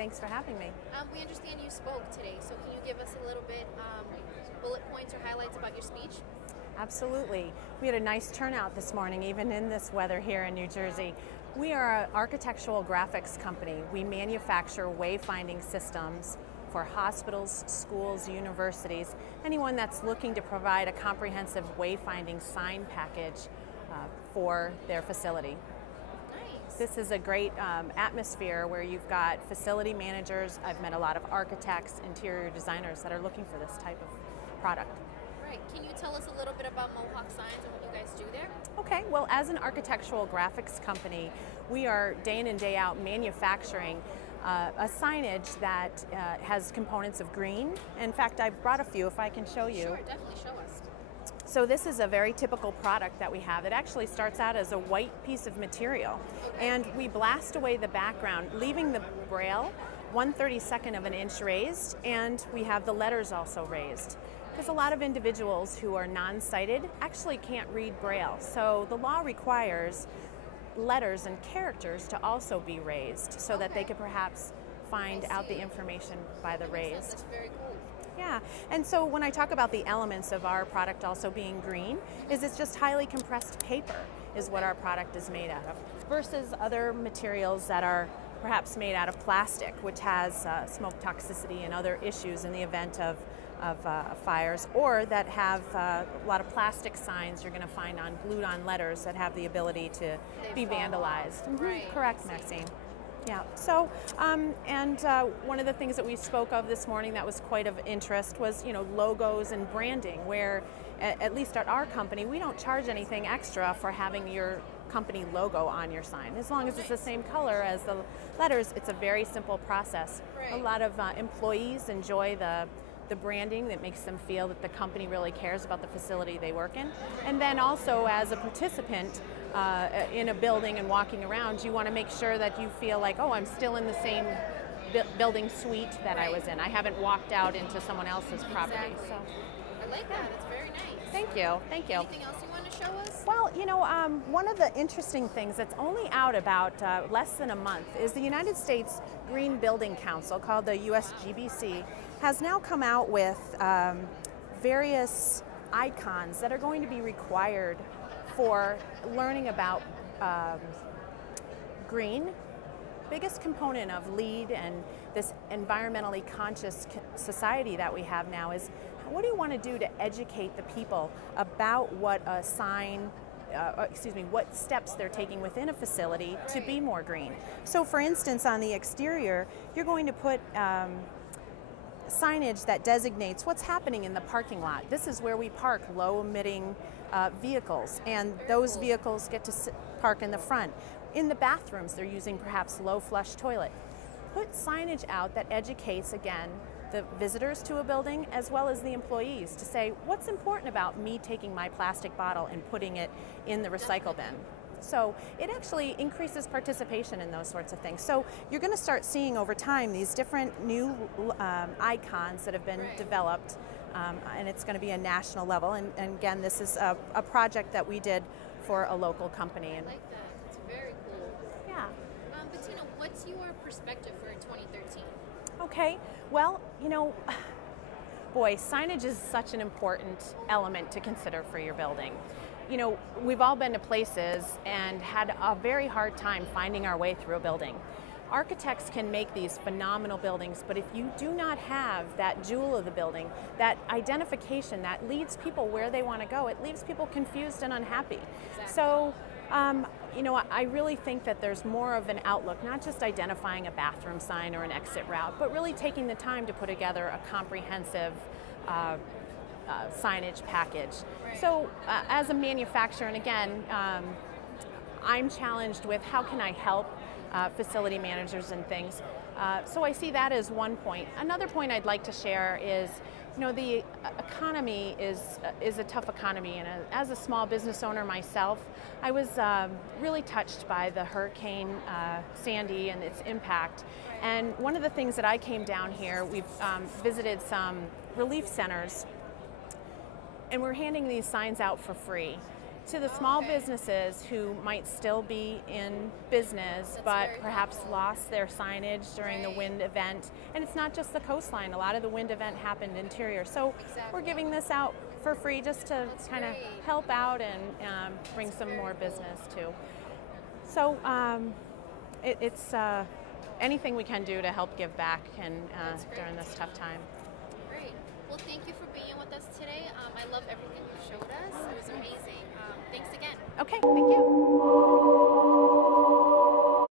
Thanks for having me. We understand you spoke today, so can you give us a little bit bullet points or highlights about your speech? Absolutely. We had a nice turnout this morning, even in this weather here in New Jersey. We are an architectural graphics company. We manufacture wayfinding systems for hospitals, schools, universities, anyone that's looking to provide a comprehensive wayfinding sign package for their facility. Nice. This is a great atmosphere where you've got facility managers. I've met a lot of architects, interior designers that are looking for this type of product. Right. Can you tell us a little bit about Mohawk Signs and what you guys do there? Okay, well, as an architectural graphics company, we are day in and day out manufacturing a signage that has components of green. In fact, I've brought a few if I can show you. Sure, definitely show us. So this is a very typical product that we have. It actually starts out as a white piece of material, and we blast away the background, leaving the braille 1/32 of an inch raised, and we have the letters also raised. Because a lot of individuals who are non-sighted actually can't read braille, so the law requires letters and characters to also be raised so that they could perhaps find out the information by the raised. That's very cool. Yeah, and so when I talk about the elements of our product also being green, is it's just highly compressed paper is what our product is made out of, versus other materials that are perhaps made out of plastic, which has smoke toxicity and other issues in the event of fires, or that have a lot of plastic signs you're going to find on glued on letters that have the ability to be vandalized. Right. Correct, Maxine. Yeah, so, one of the things that we spoke of this morning that was quite of interest was, logos and branding, where at least at our company, we don't charge anything extra for having your company logo on your sign. As long as it's the same color as the letters, it's a very simple process. Right. A lot of employees enjoy the branding that makes them feel that the company really cares about the facility they work in. And then also as a participant in a building and walking around, you want to make sure that you feel like, oh, I'm still in the same building suite that I was in. I haven't walked out into someone else's property. Exactly. So, I like that. It's very nice. thank you. Thank you. Anything else you want to show us? Well, one of the interesting things that's only out about less than a month is the United States Green Building Council, called the USGBC, has now come out with various icons that are going to be required for learning about green. Biggest component of LEED and this environmentally conscious society that we have now is, what do you want to do to educate the people about what a sign, what steps they're taking within a facility to be more green? So for instance, on the exterior, you're going to put signage that designates what's happening in the parking lot. This is where we park low-emitting vehicles, and those vehicles get to park in the front. In the bathrooms, they're using perhaps low-flush toilet. Put signage out that educates, again, the visitors to a building as well as the employees to say, what's important about me taking my plastic bottle and putting it in the recycle bin? So it actually increases participation in those sorts of things. So you're going to start seeing over time these different new icons that have been developed, and it's going to be a national level. And again, this is a project that we did for a local company. And I like that. It's very cool. yeah. Bettina, what's your perspective for 2013? Okay, well, boy, signage is such an important element to consider for your building. We've all been to places and had a very hard time finding our way through a building. Architects can make these phenomenal buildings, but if you do not have that jewel of the building, that identification that leads people where they want to go, it leaves people confused and unhappy. Exactly. So, I really think that there's more of an outlook, not just identifying a bathroom sign or an exit route, but really taking the time to put together a comprehensive signage package. Right. So as a manufacturer, and again, I'm challenged with how can I help facility managers and things. So I see that as one point. Another point I'd like to share is, the economy is a tough economy, and as a small business owner myself, I was really touched by the Hurricane Sandy and its impact. And one of the things that I came down here, we've visited some relief centers, and we're handing these signs out for free. to the small businesses who might still be in business, but perhaps lost their signage during the wind event. And it's not just the coastline. A lot of the wind event happened interior. So we're giving this out for free just to kind of help out and bring some more business too. So it's anything we can do to help give back and during this tough time. Great. Well, thank you for being with us today. I love everything you showed us. It was amazing. Thanks again. Okay, thank you.